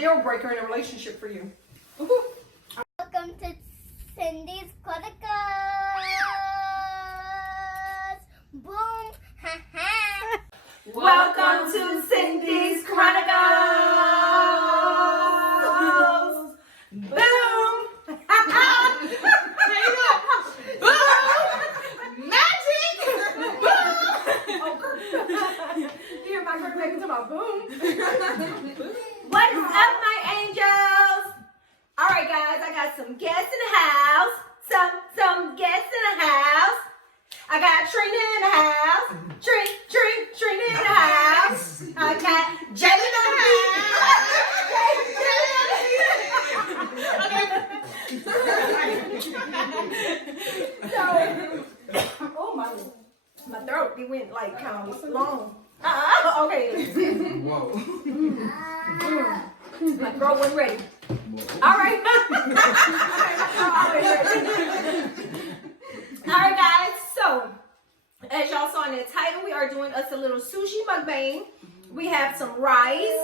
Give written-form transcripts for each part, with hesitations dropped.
deal breaker in a relationship for you? Welcome to Cindy's Chronicles. Boom. Ha ha. Welcome to Cindy's Chronicles. Boom. Magic. Boom. You hear my girl making to my boom. What is up, my angels? All right, guys, I got some guests in the house. Some guests in the house. I got Trina in the house. Trina in the house. I got Jalyn in the house. So, oh my throat, it went like kind of long. Okay. Whoa. My throat wasn't ready. All right. All right, guys. So, as y'all saw in the title, we are doing us a little sushi mukbang. We have some rice,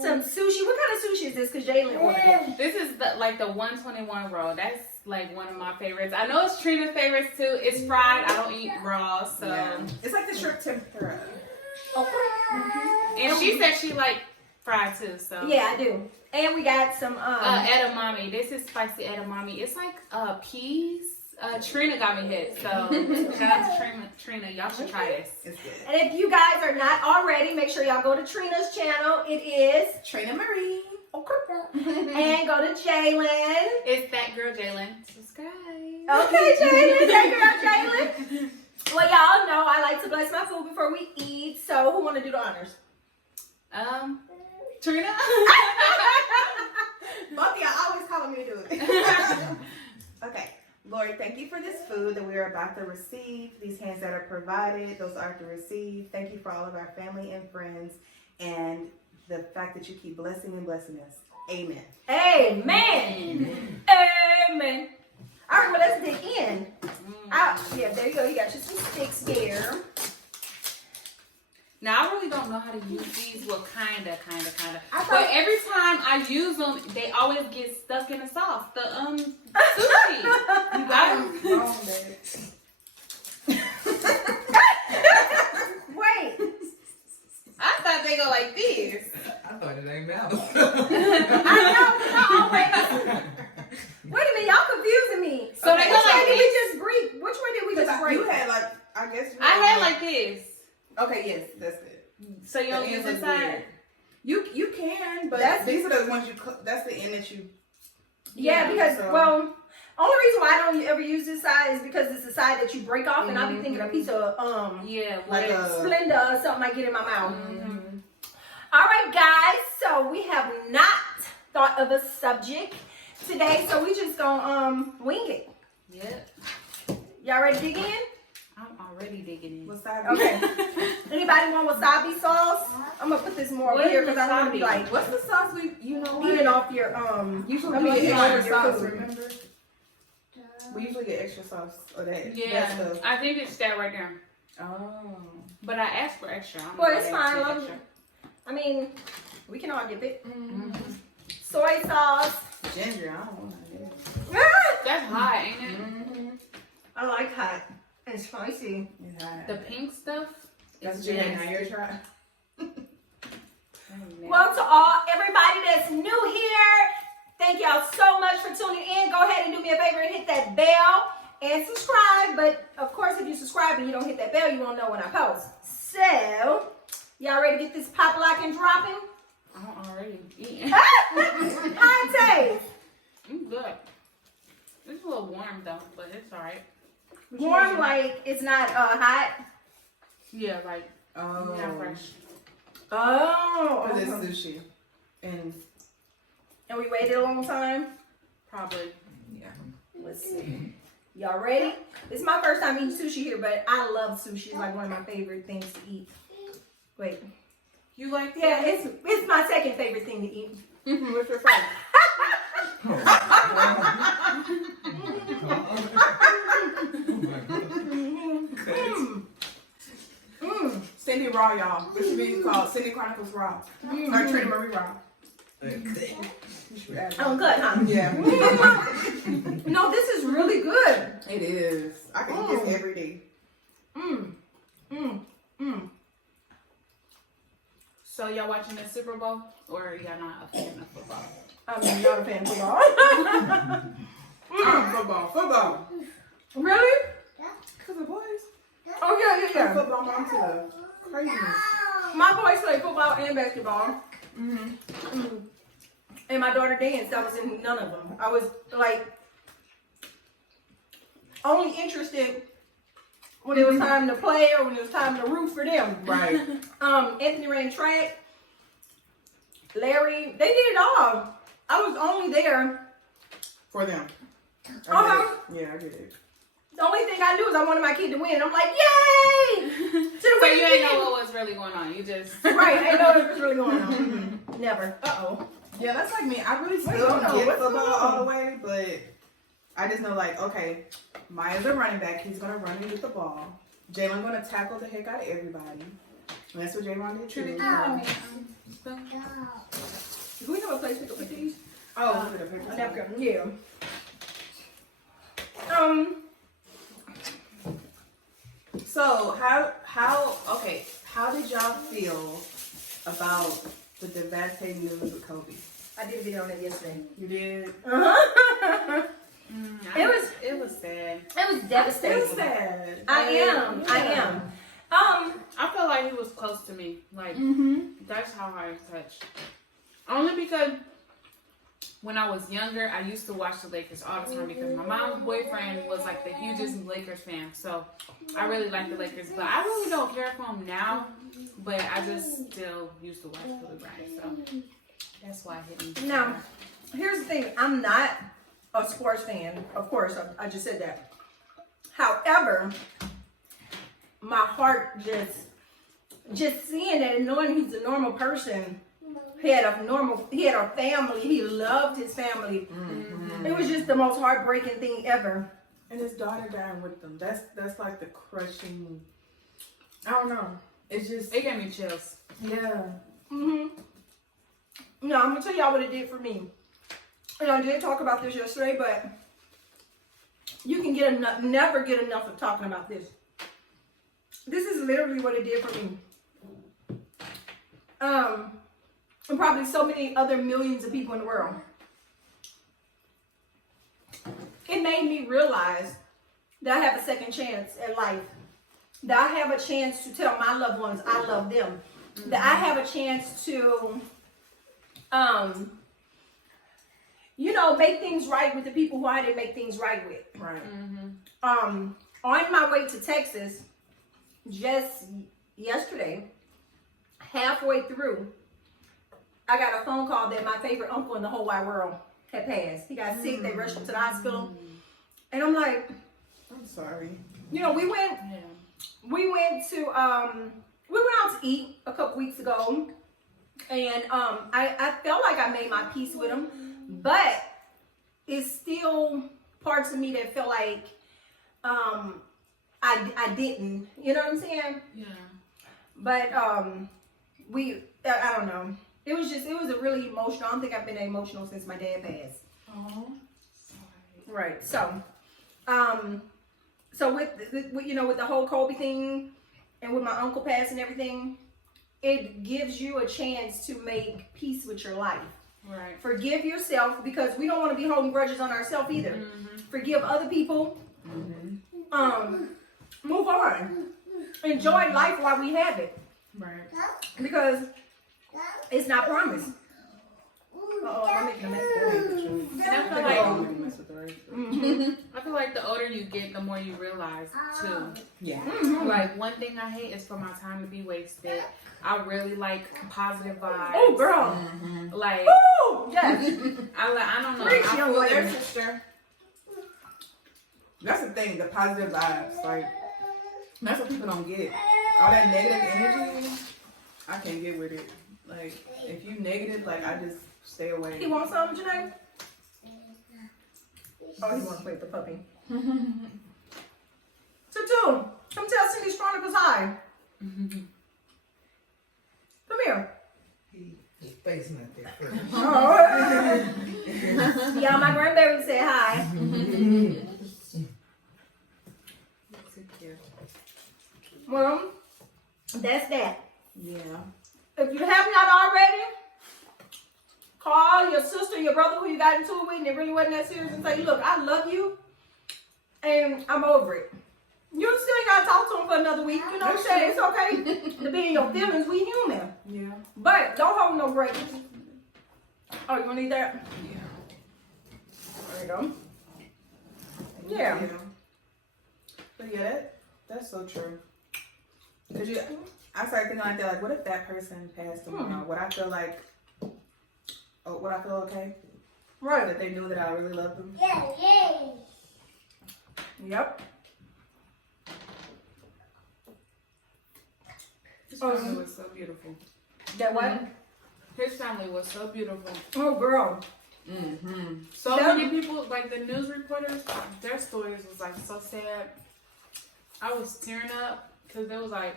some sushi. What kind of sushi is this? Because Jalyn ordered it. This is the 121 roll. That's like one of my favorites. I know it's Trina's favorites too. It's fried. I don't eat raw, so It's like the shrimp tempura. and she said she like fried too. So Yeah, I do. And we got some edamame. This is spicy edamame. It's like peas. Trina got me hit, so shout out to Trina. Y'all should try this. It's good. And if you guys are not already, make sure y'all go to Trina's channel. It is Trina Marie. and go to Jalyn. It's that girl Jalyn. Subscribe. Okay, Jalyn, that girl Jalyn. Well, y'all know I like to bless my food before we eat. So who want to do the honors? Trina. Both of y'all always calling me to do it. Okay. Lord, thank you for this food that we are about to receive. These hands that are provided, those are to receive. Thank you for all of our family and friends and the fact that you keep blessing and blessing us. Amen. Amen. Amen. All right, well, let's dig in. Yeah, there you go. You got your some sticks there. Now, I really don't know how to use these. Well, kinda. I But every time I use them, they always get stuck in the sauce. The sushi. You got them? Wrong, babe. Wait. I thought they go like this. I thought it ain't mouse. I know. Wait a minute, y'all confusing me. So they go Which way like did we this. just break? Which way did we just break? You had like, I guess. I had like this. Okay, yes, that's it. So you don't The use ends this is side? weird. You can, but these are the ones that's the end that you. Yeah, because, so- well, only reason why I don't ever use this side is because it's the side that you break off, and I'll be thinking a piece of, Yeah, like a. Splenda or something I get in my mouth. Mm-hmm. All right, guys, so we have not thought of a subject today, so we just gonna wing it. Yeah. Y'all ready to dig in? I'm already digging in. Wasabi. Okay. Anybody want wasabi sauce? I'm gonna put this more over What here is because I want to be wasabi? like What's the sauce eating off your Usually I we mean, get eating extra off your sauce, food. remember? We usually get extra sauce or that. Yeah, That stuff. I think it's that right there. Oh. But I asked for extra. I'm Well, not it's gonna fine. take Love extra. I mean, we can all dip it. Mm-hmm. Soy sauce. Ginger, I don't want to. That's hot, ain't it? I like hot and spicy. It's hot. The pink stuff. That's is what you had now. nasty. You're trying. Well, to everybody that's new here, thank y'all so much for tuning in. Go ahead and do me a favor and hit that bell and subscribe. But of course, if you subscribe and you don't hit that bell, you won't know when I post. So, y'all ready to get this pop, lock, and dropping? I'm already eating. How it taste? It's good. It's a little warm though, but it's alright. Warm, like it's not hot. Yeah, like Oh. not fresh. Oh. For this sushi. And And we waited a long time. Probably. yeah. Let's see. Y'all ready? This is my first time eating sushi here, but I love sushi. It's like one of my favorite things to eat. Wait. You like Yeah, it's my second favorite thing to eat. What's your favorite? Cindy Raw, y'all. This should be called Cindy Chronicles Raw. Or Trina Marie Raw. Oh, good, huh? Yeah. No, this is really good. It is. I can eat this every day. So y'all watching the Super Bowl, or y'all not a fan of football? I'm not a fan of football. Football. Really? Cause of boys. Oh, yeah. Football mom to the craziness. My boys play football and basketball. And my daughter danced. I was in none of them. I was like only interested when it was time to play or when it was time to root for them. Right. Anthony ran track. Larry, they did it all. I was only there For them. Uh-huh. Yeah, I get it. The only thing I knew is I wanted my kid to win. I'm like, yay! To the So winning you ain't know team. what was really going on. You just Right, I know what was really going on. Never. Uh-oh. Yeah, that's like me. I really Wait, still hold don't on. get What's football going on? all the way, but I just know like, okay, Maya's a running back. He's gonna run and get the ball. Jalyn gonna tackle the heck out of everybody. And that's what Javon did too. Do we have a place we can put these? Oh, look at the paper. A napkin, yeah. So how did y'all feel about the devastating news with Kobe? I did a video on it yesterday. You did? Uh-huh. it was sad. It was devastating. Still sad. I am. I feel like he was close to me. Like that's how I touched. Only because when I was younger, I used to watch the Lakers all the time because my mom's boyfriend was like the hugest Lakers fan. So I really like the Lakers, but I really don't care for them now. But I just still used to watch Kobe Bryant, so that's why it hit me. Now, here's the thing. I'm not a sports fan. Of course, I just said that. However, my heart just seeing it and knowing he's a normal person. He had a family. He loved his family. It was just the most heartbreaking thing ever. And his daughter dying with them. That's like the crushing. I don't know. It's just It gave me chills. yeah. No, I'm gonna tell y'all what it did for me. And I did talk about this yesterday, but you can get enough, never get enough of talking about this. This is literally what it did for me. And probably so many other millions of people in the world. It made me realize that I have a second chance at life. That I have a chance to tell my loved ones I love them. That I have a chance to, make things right with the people who I didn't make things right with. Right. On my way to Texas, just yesterday, halfway through, I got a phone call that my favorite uncle in the whole wide world had passed. He got sick. They rushed him to the hospital, and I'm like, I'm sorry. we went out to eat a couple weeks ago, and I felt like I made my peace with him, but it's still parts of me that feel like I didn't. You know what I'm saying? Yeah. But I don't know. It was a really emotional. I don't think I've been emotional since my dad passed. Oh. Right. So, with the whole Kobe thing and with my uncle passing and everything, it gives you a chance to make peace with your life. Right. Forgive yourself, because we don't want to be holding grudges on ourselves either. Forgive other people. Move on. Enjoy life while we have it, Right. because it's not promised. I'm making a mess. And I feel like the older you get, the more you realize too. Yeah. Like one thing I hate is for my time to be wasted. I really like positive vibes. Oh, girl. Like Oh, yes. I don't know. Preach, I young feel lady. their sister. That's the thing, the positive vibes. Like, that's what people don't get. All that negative energy, I can't get with it. Like, if you negative, like, I just stay away. He wants something, Janae? Oh, he wants to play with the puppy. Tutu, come tell Cindy's Chronicles hi. Come here. face not there. Oh. Y'all, my grandbaby said hi. Well, that's that. Yeah. If you have not already, call your sister, your brother who you got into it with and it really wasn't that serious and say, look, I love you and I'm over it. You still ain't gotta talk to him for another week. You know what I'm saying? It's okay to be in your feelings. We human. Yeah. But don't hold no grapes. Oh, you gonna need that? Yeah. There you go. Yeah. But yeah, that's so true. Cause I started thinking like that. Like, what if that person passed tomorrow? Would I feel like? Oh, would I feel okay? Right. That they knew that I really loved them. Yep. His family was so beautiful. That what? His family was so beautiful. Oh, girl. Mm-hmm. So Yeah. many people, like the news reporters, their stories was like so sad. I was tearing up because there was like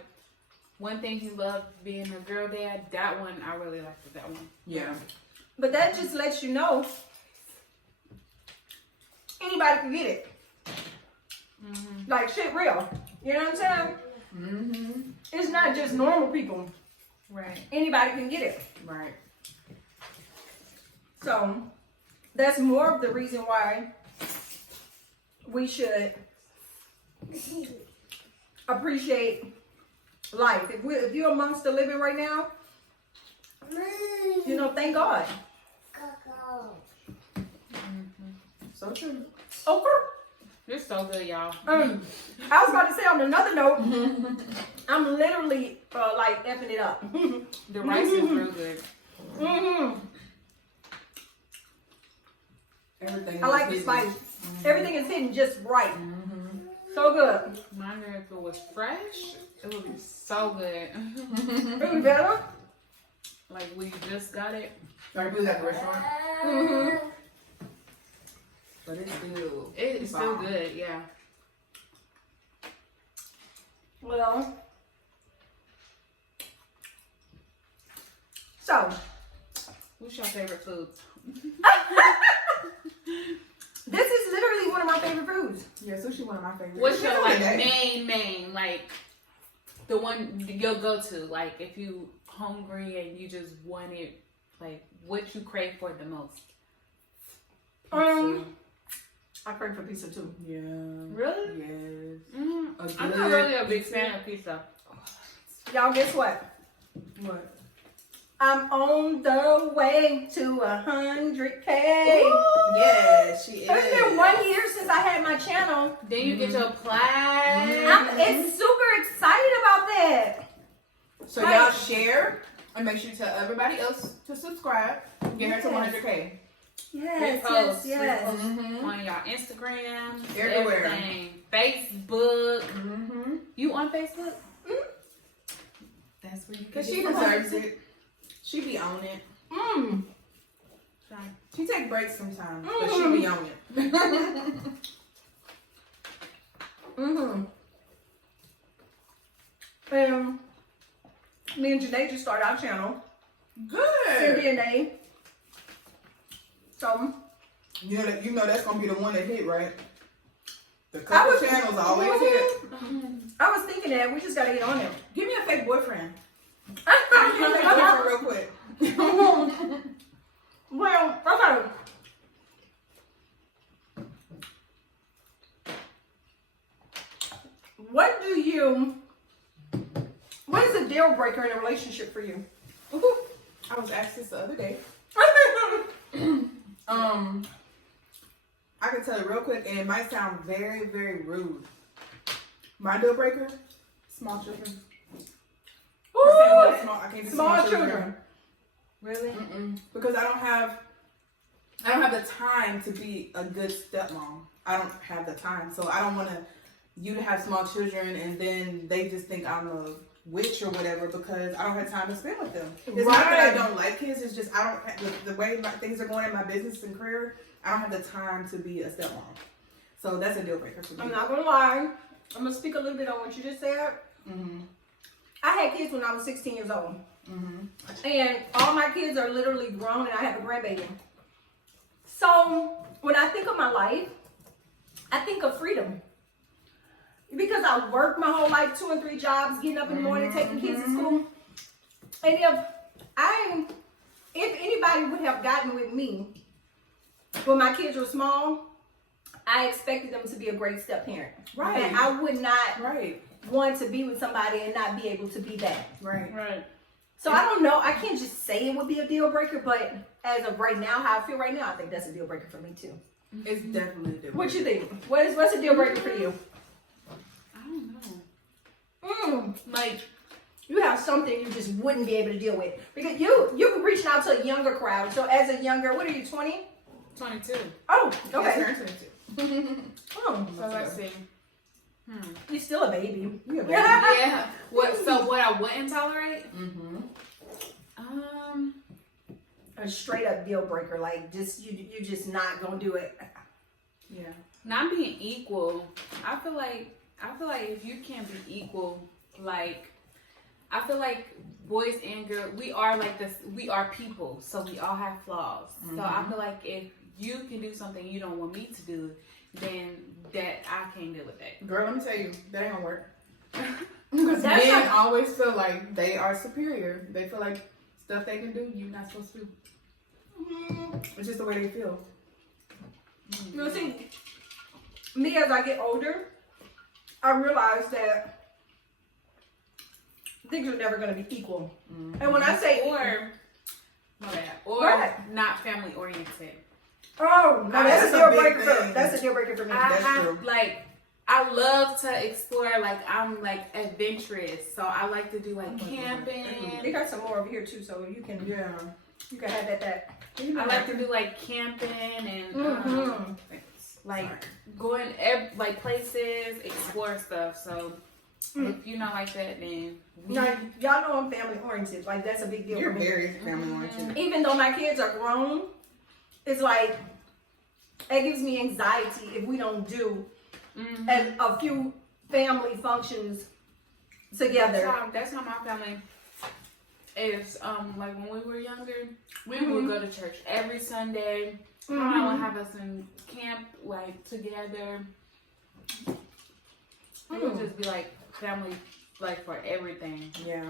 one thing he loved being a girl dad. That one I really liked. That one. Yeah. But that just lets you know anybody can get it. Mm-hmm. Like shit real. You know what I'm saying? Mm-hmm. It's not just normal people. Right. Anybody can get it. Right. So that's more of the reason why we should appreciate life. If you're amongst the living right now, you know, thank God. So true. Over. You're so good, y'all. I was about to say on another note, I'm literally like effing it up. The rice is real good. Everything. I like the spice. Everything is hitting just right. So good. Mine, if it was fresh, it would be so good. Really better. Like we just got it. Like we was at the restaurant. But it's still. It's still good, yeah. Well, so What's your favorite food? this is literally one of my favorite foods. Yeah, sushi one of my favorites. What's your like Okay. main, like the one you'll go to, like if you hungry and you just want it, like what you crave for the most? I crave for pizza too. Yeah. Really? Yes. I'm not really a big fan of pizza. Y'all, guess what? What? I'm on the way to 100K. Yeah, she is. It's been 1 year since I had my channel. Then you get your plaque. It's super excited about that. So y'all share and make sure you tell everybody else to subscribe. Get her to 100K. Yes, Repost, yes. on y'all Instagram, Everywhere. everything. Facebook. Mm-hmm. You on Facebook? That's where you can. Cause She she deserves it. She be on it. Sorry. She take breaks sometimes, but she be on it. Me and Janae just started our channel. Good. Cindy and A. So You know that's gonna be the one that hit, right? The couple channels always hit. I was thinking that we just gotta get on there. Give me a fake boyfriend. Give me a fake boyfriend real quick. Well, okay. What is a deal breaker in a relationship for you? I was asked this the other day. I can tell you real quick, and it might sound very, very rude. My deal breaker, small children. I can't do Small children. Really? Because I don't have the time to be a good stepmom. I don't have the time, so I don't want you to have small children and then they just think I'm a witch or whatever because I don't have time to spend with them. It's not that I don't like kids. It's just I don't have the way things are going in my business and career. I don't have the time to be a stepmom. So that's a deal breaker for me. I'm not gonna lie. I'm gonna speak a little bit on what you just said. I had kids when I was 16 years old. And all my kids are literally grown, and I have a grandbaby. So when I think of my life, I think of freedom. Because I worked my whole life, 2 and 3 jobs, getting up in the morning, taking kids to school. And if anybody would have gotten with me when my kids were small, I expected them to be a great step parent. Right. And I would not Right. want to be with somebody and not be able to be that. Right. Right. So I don't know. I can't just say it would be a deal breaker, but as of right now, how I feel right now, I think that's a deal breaker for me too. It's definitely a difference. What you think? What's a deal breaker for you? I don't know. Like, You have something you just wouldn't be able to deal with because you're reaching out to a younger crowd. So as a younger, what are you, 20? 22. Oh, Okay. okay. Oh, So let's see. you're still a baby. You a baby. Yeah. What I wouldn't tolerate? A straight up deal breaker, like just you just not gonna do it. Yeah. Not being equal. I feel like if you can't be equal, like I feel like boys and girls, we are like this. We are people, so we all have flaws. So I feel like if you can do something you don't want me to do, then that I can't deal with that. Girl, let me tell you, that ain't gonna work. Because men always feel like they are superior. They feel like stuff they can do, you're not supposed to do. It's just the way they feel. You know, see, me as I get older, I realize that things are never gonna be equal. And when I say Or Right. not family oriented. oh no, that's a That's a deal big breaker for thing. that's a deal breaker for me. That's true. I love to explore, like I'm like adventurous, so I like to do like camping. We got some more over here too, so you can have that. I like to do like camping and like going like places, explore stuff. So if you're not like that, then Now, y'all know I'm family oriented. Like that's a big deal You're for me. very family oriented. Even though my kids are grown, it's like it gives me anxiety if we don't do a few family functions together. That's how my family is. Like when we were younger, we would go to church every Sunday. My mom would have us in camp like together. It would just be like family, like for everything. Yeah.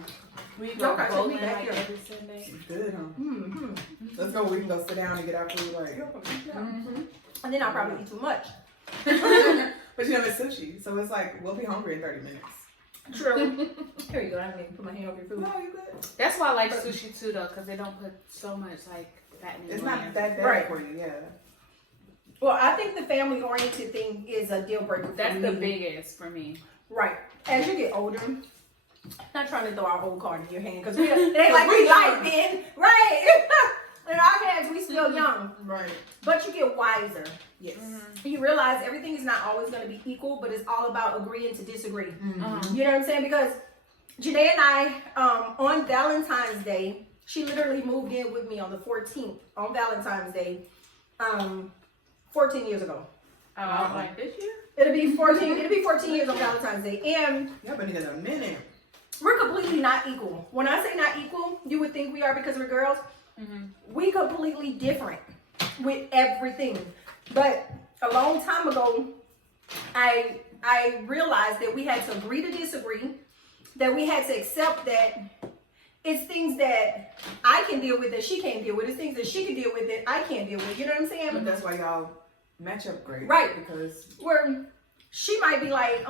We go Okay, so bowling we back like here. every Sunday. Good, huh? Let's go. We can go sit down and get our food. Like, And then I'll probably eat too much. but you know it's sushi, so it's like we'll be hungry in 30 minutes. True. Here you go. I didn't even put my hand over your food. No, you good. That's why I like sushi too, though, because they don't put so much like fattening. It's in not there. that bad Right. for you. Yeah. Well, I think the family oriented thing is a deal breaker. That's for the me. biggest for me. Right. As you get older, not trying to throw our whole card in your hand because it ain't like we like then, right? In our hands, we still young, Right. but you get wiser. Yes. You realize everything is not always going to be equal, but it's all about agreeing to disagree. Mm-hmm. You know what I'm saying? Because Janae and I, on Valentine's Day, she literally moved in with me on the 14th on Valentine's Day, 14 years ago. Oh, I was like, this year? It'll be 14 years on Valentine's Day. And Yeah, but in a minute. we're completely not equal. When I say not equal, you would think we are because we're girls. We completely different with everything. But a long time ago, I realized that we had to agree to disagree, that we had to accept that it's things that I can deal with that she can't deal with. It's things that she can deal with that I can't deal with. You know what I'm saying? But that's why y'all match up great. Right. Because Where she might be like,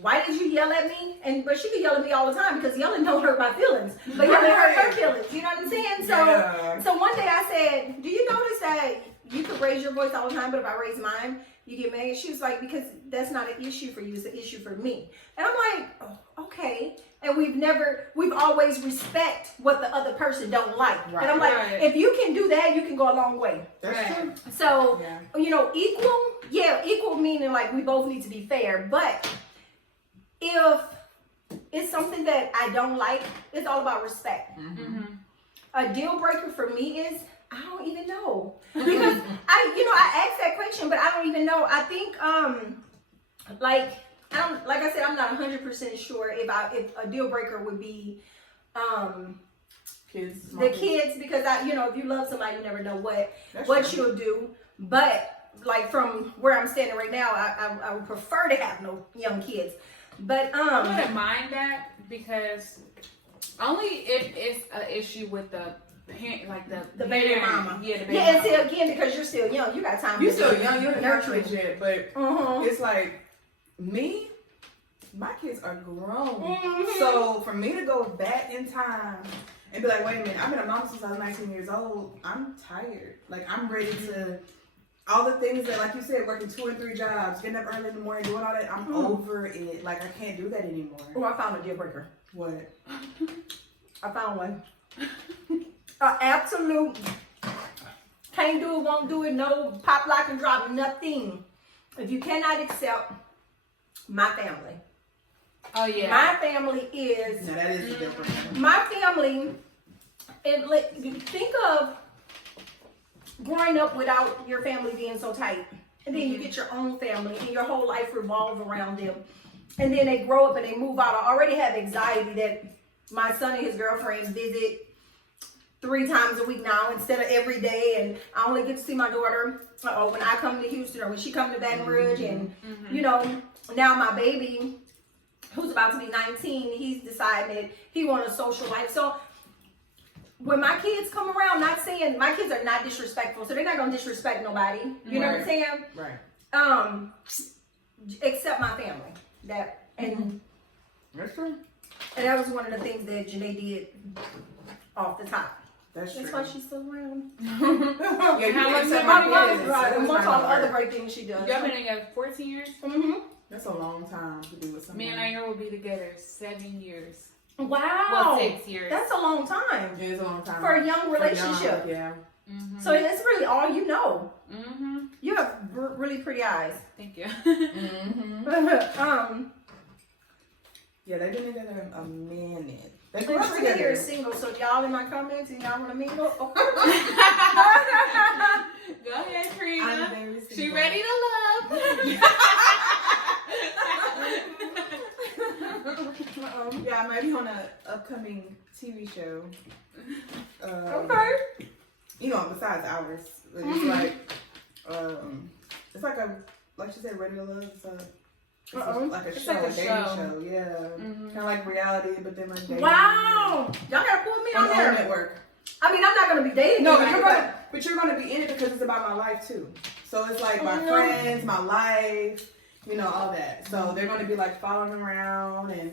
why did you yell at me? But she could yell at me all the time because yelling don't hurt my feelings. But yelling hurt her feelings. You know what I'm saying? So one day I said, do you notice that you could raise your voice all the time, but if I raise mine, you get mad? She was like, because that's not an issue for you, it's an issue for me. And I'm like, oh, okay. And we've always respect what the other person don't like. Right. And I'm like, Right. if you can do that, you can go a long way. that's Right. true. So, Yeah. equal meaning like we both need to be fair. But if it's something that I don't like, it's all about respect. A deal breaker for me is I don't even know because I asked that question, but I don't even know. I think like I said, I'm not 100% sure if a deal breaker would be Kids. the kids, because if you love somebody, you never know what true. you'll do. But like from where I'm standing right now, I would prefer to have no young kids. But I wouldn't mind that because only if it's an issue with the parent, like the baby parent. mama. Yeah, the baby yeah, and mama. see again, because you're still young, you got time. You to still do young, you're nurturing. nurturing shit, but it's like me. My kids are grown, so for me to go back in time and be like, wait a minute, I've been a mom since I was 19 years old. I'm tired. Like I'm ready to. All the things that, like you said, working 2 and 3 jobs, getting up early in the morning, doing all that, I'm over it. Like, I can't do that anymore. Oh, I found a deal breaker. What? I found one. Absolute. Can't do it, won't do it, no pop, lock, and drop, nothing. If you cannot accept my family. Oh, yeah. My family is. No, that is a deal breaker. My family, think of growing up without your family being so tight, and then you get your own family and your whole life revolves around them, and then they grow up and they move out. I already have anxiety that my son and his girlfriend visit 3 times a week now instead of every day, and I only get to see my daughter when I come to Houston or when she comes to Baton Rouge. And now my baby, who's about to be 19, he's decided that he wants a social life. So when my kids come around, not saying my kids are not disrespectful, so they're not gonna disrespect nobody. You know what I'm saying? Right. Except my family. And That's true. that was one of the things that Janae did off the top. That's true. That's why she's still around. Yeah, How long accept have my you been kids. Right. That's Amongst not all the hard. other great things she does. Y'all been together 14 years? That's a long time to be with someone. Me and Nair will be together 7 years. Wow. Well, 6 years. That's a long time It is a long time. for a young relationship. Yeah. So that's really all you know. Mm-hmm. You have really pretty eyes. Thank you. Yeah, they've been together a minute. They And grew up Trina here together. is single, so y'all in my comments and y'all want to mingle? Go ahead, Trina. I'm very She single. ready to love. Yeah, I might be on an upcoming TV show. Okay. Besides ours. It's like like she said, Ready to Love. It's like a It's show, like a a dating show. show. Yeah. Kind of like reality, but then like dating. Wow. Y'all gotta pull me On on the there. network. I mean, I'm not gonna be dating. No, anybody, but you're gonna be in it because it's about my life too. So it's like my Mhm. friends, my life, all that. So they're gonna be like following around and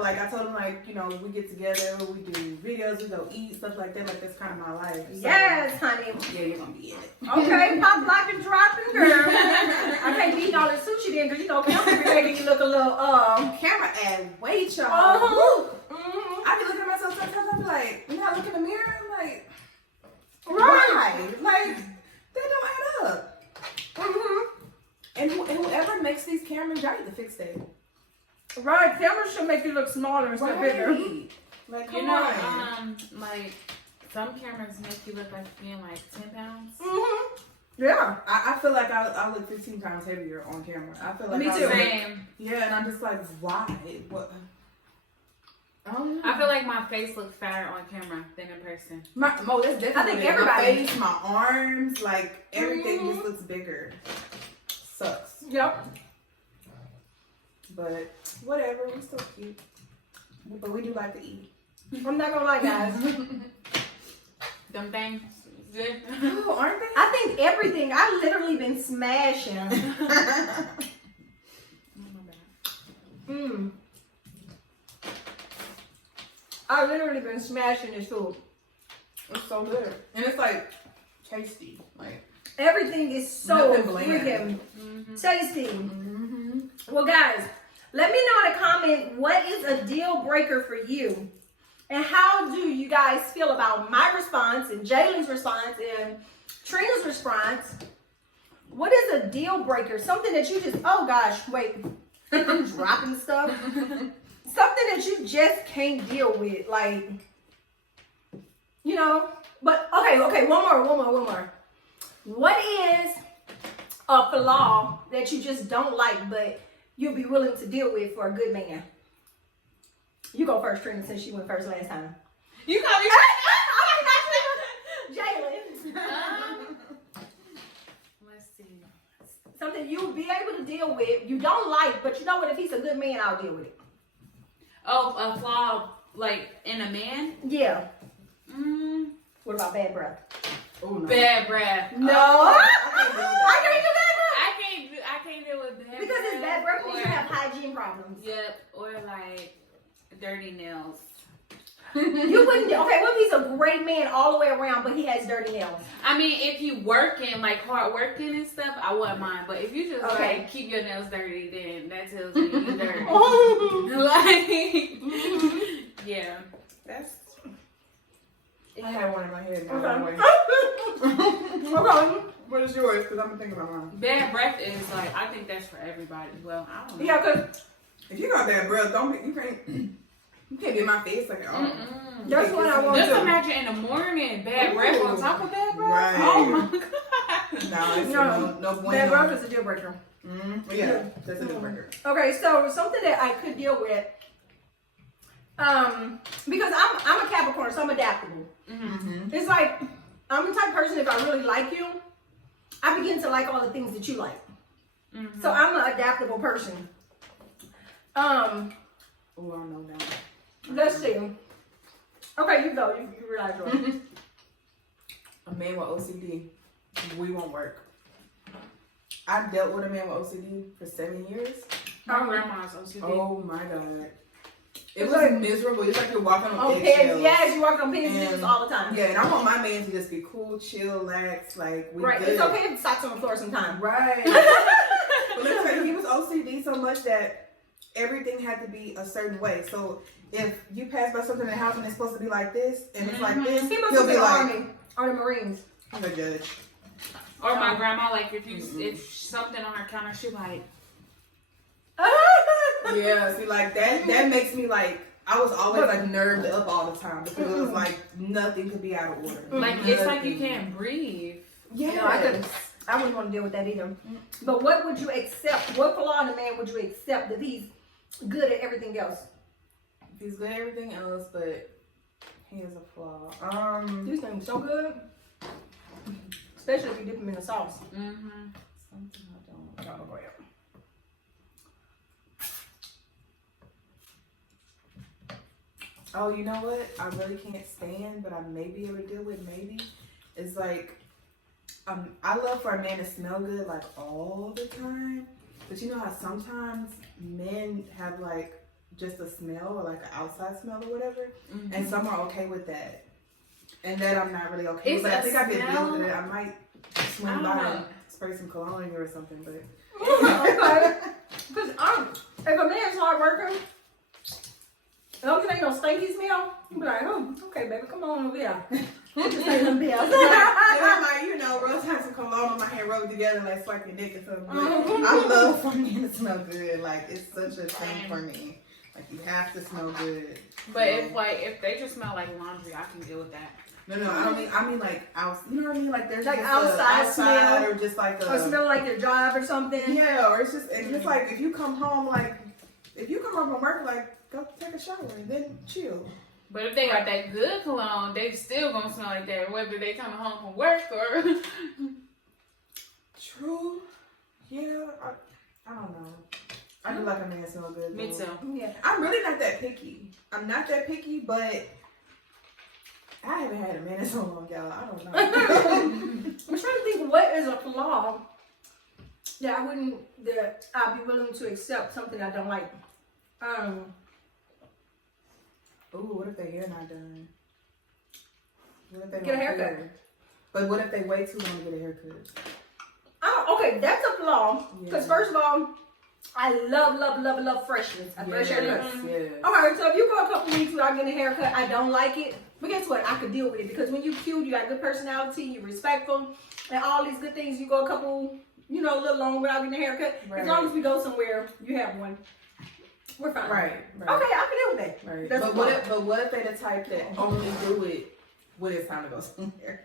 like I told them like, we get together, we do videos, we go eat, stuff like that. Like that's kind of my life. So, Yes, honey. yeah, you're gonna be in it. Okay, pop, lock, and dropping, girl. I can't be eating all this sushi then, because camera be making you look a little, Camera ad weight, y'all. I be looking at myself sometimes. I be like, I look in the mirror. I'm like, why? Like that don't add up. And whoever makes these cameras, y'all need to fix that. Right, cameras should make you look smaller instead of bigger. Like, You come know, on. like some cameras make you look like you're being like 10 pounds. Yeah. I feel like I look 15 pounds heavier on camera. I feel like Me I too. look- Same. Yeah, and I'm just like, why? What? I don't know. I feel like my face looks fatter on camera than in person. That's definitely. I think it. everybody- My face, my arms, like everything just looks bigger. Sucks. Yep. But whatever, we're still cute. But we do like to eat. I'm not gonna lie, guys. Them things. Good. Oh, aren't they? I think everything, I literally been smashing. I literally been smashing this food. It's so good. And it's like tasty. Like Everything is so Nothing bland. freaking tasty. Well, guys, let me know in the comment what is a deal breaker for you. And how do you guys feel about my response and Jalyn's response and Trina's response? What is a deal breaker? Something that you just, oh gosh, wait, I'm dropping stuff. Something that you just can't deal with. Like, but okay, one more. What is a flaw that you just don't like, but you'll be willing to deal with for a good man? You go first, Trina, since she went first last time. You got me. Jalyn. Let's see. Something you'll be able to deal with. You don't like, but you know what? If he's a good man, I'll deal with it. Oh, a flaw like in a man? Yeah. What about bad breath? Oh, no. Bad breath. No. I I can't do bad breath. I can't deal with bad Because breath. it's bad breath means or- you have hygiene problems. Yep, or like dirty nails. You wouldn't. Okay, what if he's a great man all the way around, but he has dirty nails? I mean, if you working, like hard working and stuff, I wouldn't mind. But if you just Okay. like keep your nails dirty, then that tells me you dirty. Like, yeah, that's. I had one in my head now. Okay. Okay. What is yours? Because I'm thinking about mine. Bad breath is like, I think that's for everybody. Well, I don't know. Yeah, because If you got bad breath, you can't be in my face like, oh. that's what I want Just to. imagine in the morning, bad breath on top of bad breath. Right. Oh my god. No, it's no bueno. Bad breath is a deal breaker. Yeah, that's a deal breaker. Okay, so something that I could deal with, because I'm a Capricorn, so I'm adaptable. It's like I'm the type of person, if I really like you, I begin to like all the things that you like. So I'm an adaptable person. Oh, I know now. Let's see. Okay, you go. You realize yours. A man with OCD, we won't work. I dealt with a man with OCD for 7 years. My grandma's OCD. Oh my god. It was like miserable. It's like you're walking on On eggshells. pins, yes, you work on pins and And- needles all the time. Yeah, and I want my man to just be cool, chill, relax, like we Right, good. it's okay if it socks on the floor sometimes. Right. But let me tell you, he was OCD so much that everything had to be a certain way. So if you pass by something in the house and it's supposed to be like this, and it's like this, He must he'll be be the like, Army or the Marines. I'm a judge. Or my grandma, like if something on her counter, she like. Yeah, see, like that makes me like, I was always like nerved up all the time because it was like nothing could be out of order. Like it's like you can't breathe. Yeah, No, I wouldn't want to deal with that either. But what would you accept? What flaw in a man would you accept that he's good at everything else? He's good at everything else, but he has a flaw. These things so good. Especially if you dip them in the sauce. Something I don't. Oh, you know what? I really can't stand, but I may be able to deal with. Maybe it's like, I love for a man to smell good like all the time, but you know how sometimes men have like just a smell or like an outside smell or whatever, and some are okay with that, and that I'm not really okay with. But I think I can deal with it. I might swing by and spray some cologne on you or something, but. Okay. Because if a man's hard working, as long as it ain't no stinky smell, you be like, oh, okay, baby, come on over here. Just ain't nothing else. And I'm like, you know, rub some cologne on my hair, rub it together, like swipe your dick or something. But I love for men to smell good. Like, it's such a thing for me. Like, you have to smell good. But if they just smell like laundry, I can deal with that. No, I mean like you know what I mean? Like there's Like just outside smell. or just like Or smell like your job or something. yeah, or it's just, and it's like if you come home from work, like go take a shower and then chill. But if they got that good cologne, they still gonna smell like that, whether they coming home from work or. True. Yeah, I don't know. I do like a man smell good. Me though. too. Yeah. I'm really not that picky. I'm not that picky, but I haven't had a man in so long, y'all. I don't know. I'm trying to think what is a flaw that I'd be willing to accept something I don't like. Ooh, what if their hair not done? What if they Get a don't haircut. care? But what if they wait too long to get a haircut? Okay, that's a flaw. Because Yeah. first of all, I love freshness. I fresh haircuts. Yes. Alright, so if you go a couple weeks without getting a haircut, I don't like it. But guess what? I could deal with it because when you cute, you got good personality, you're respectful, and all these good things, you go a couple, a little long without getting a haircut. Right. As long as we go somewhere, you have one. We're fine. Right. Okay, I can deal with that. Right. That's But what if they're the type that only do it when it's time to go somewhere?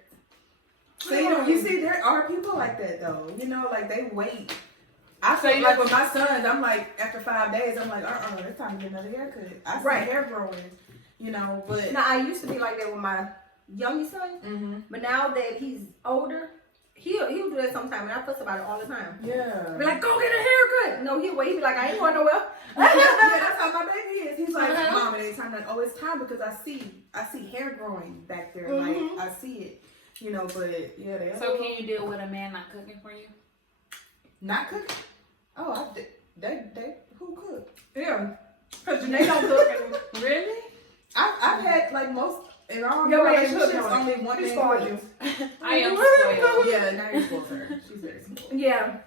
So you see, there are people like that though. Like they wait I So feel you- like with my sons, I'm like, after 5 days, I'm like, it's time to get another haircut. I see Right. hair growing, you know, but. Now, I used to be like that with my youngest son, Mm-hmm. but now that he's older, he'll do that sometime, and I fuss about it all the time. Yeah. Be like, go get a haircut. No, he'll wait. He'll be like, I ain't going nowhere. Yeah, that's how my baby is. He's like, Uh-huh. Mom, and anytime like, it's time because I see hair growing back there. Mhm. Like I see it, you know. But yeah, they So can you deal with a man not cooking for you? not cooking. Oh, they who cook? Yeah, because Janae don't cook. And Really? I've had like most in all Your man relationships cook on it. only one He thing. spoiled cooks. you. I am spoiled. Yeah, now you're spoiled her. She's very spoiled. Yeah.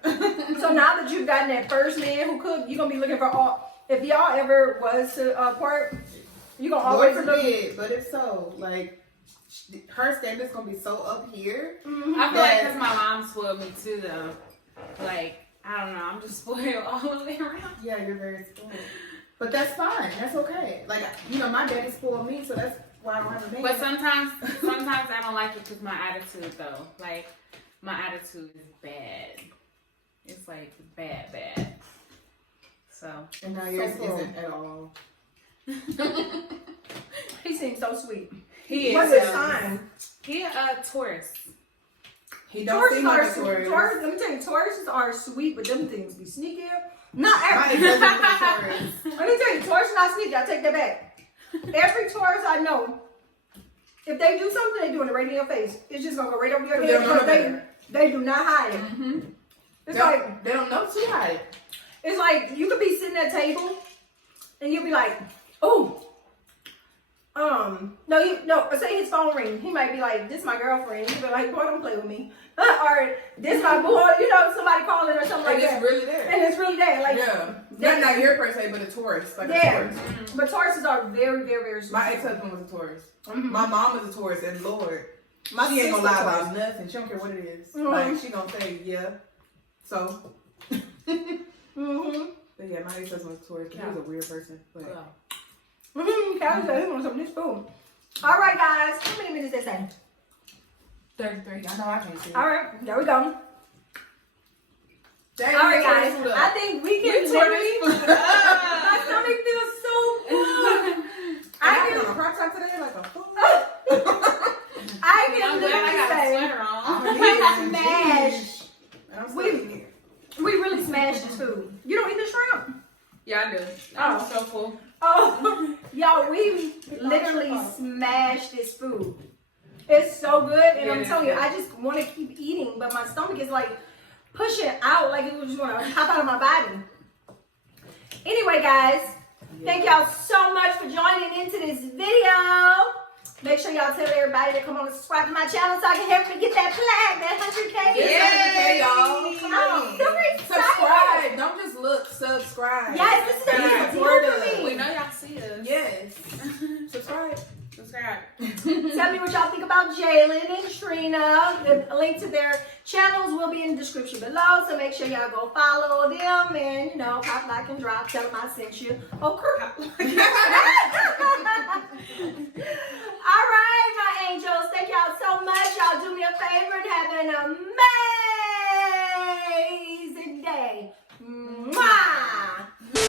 So now that you've gotten that first man who cooked, you're gonna be looking for all. If y'all ever was to part, you're gonna Lord always look. forbid, but if so, like her standard's gonna be so up here. Mhm. I feel like because my mom spoiled me too, though. Like, I don't know, I'm just spoiled all the way around. Yeah, you're very spoiled. But that's fine. That's okay. Like, you know, my daddy spoiled me, so that's why I don't have a man. But sometimes I don't like it because my attitude, though. Like, my attitude is bad. It's like bad. So. And now So yours cool. isn't at all. He seems so sweet. He is. What's his sign? He a Taurus. He don't seem like a Taurus. Taurus. Let me tell you, Tauruses are sweet, but them things be sneaky. Not My every. ex-husband was a Taurus. Let me tell you, Taurus not sneaky. I take that back. Every Taurus I know, if they do something, they doing it right in your face. It's just gonna go right over your They head don't know because better. they do not hide it. Mm-hmm. It's like They don't know to hide. it's like you could be sitting at a table and you'll be like, oh, no, say his phone ring. He might be like, this my girlfriend. He'll be like, boy, don't play with me. Or this my boy, somebody calling or something like And it's that. really there. And it's really there. Like, Yeah. Not your per se, but a Taurus. Like yeah. a Taurus. But Tauruses are very, very, very sweet. My ex-husband was a Taurus. Mhm. My mom is a Taurus, and Lord, My she ain't gonna sister lie Taurus. about nothing. She don't care what it is. Mhm. Like, she gonna say, yeah. So. Mm-hmm. But yeah, my ex-husband was a Taurus. He was a weird person. But Mm-hmm. Calvin said he wants some of this food. All right, guys. How many minutes they say? 33. I know I can't see. All right, there we go. Dang, All right, we tore guys. this food up. I think we can We tore literally. this food up. My stomach feels so good. I I been on can. a crop top today like a fool. I can I'm glad I literally got a say sweater on. I'm smash. And I'm We- still here. We really smashed this food. You don't eat the shrimp? Yeah, I do. I'm so full. Oh, y'all, we literally smashed this food. It's so good, and I'm Yeah, telling you, it's I just want to keep eating, but my stomach is like pushing out, like it was just want to pop out of my body. Anyway, guys, thank y'all so much for joining into this video. Make sure y'all tell everybody to come on and subscribe to my channel so I can help me get that plaque, that 100K. Yeah, y'all. Come I'm on. so excited. Subscribe. Don't just look. Subscribe. Yes, this is a big deal Support for us. me. We know y'all see us. Yes. Subscribe. Subscribe. Tell me what y'all think about Jalyn and Trina. The link to their channels will be in the description below, so make sure y'all go follow them and, pop, like, and drop. Tell them I sent you. Oh, crap. All right.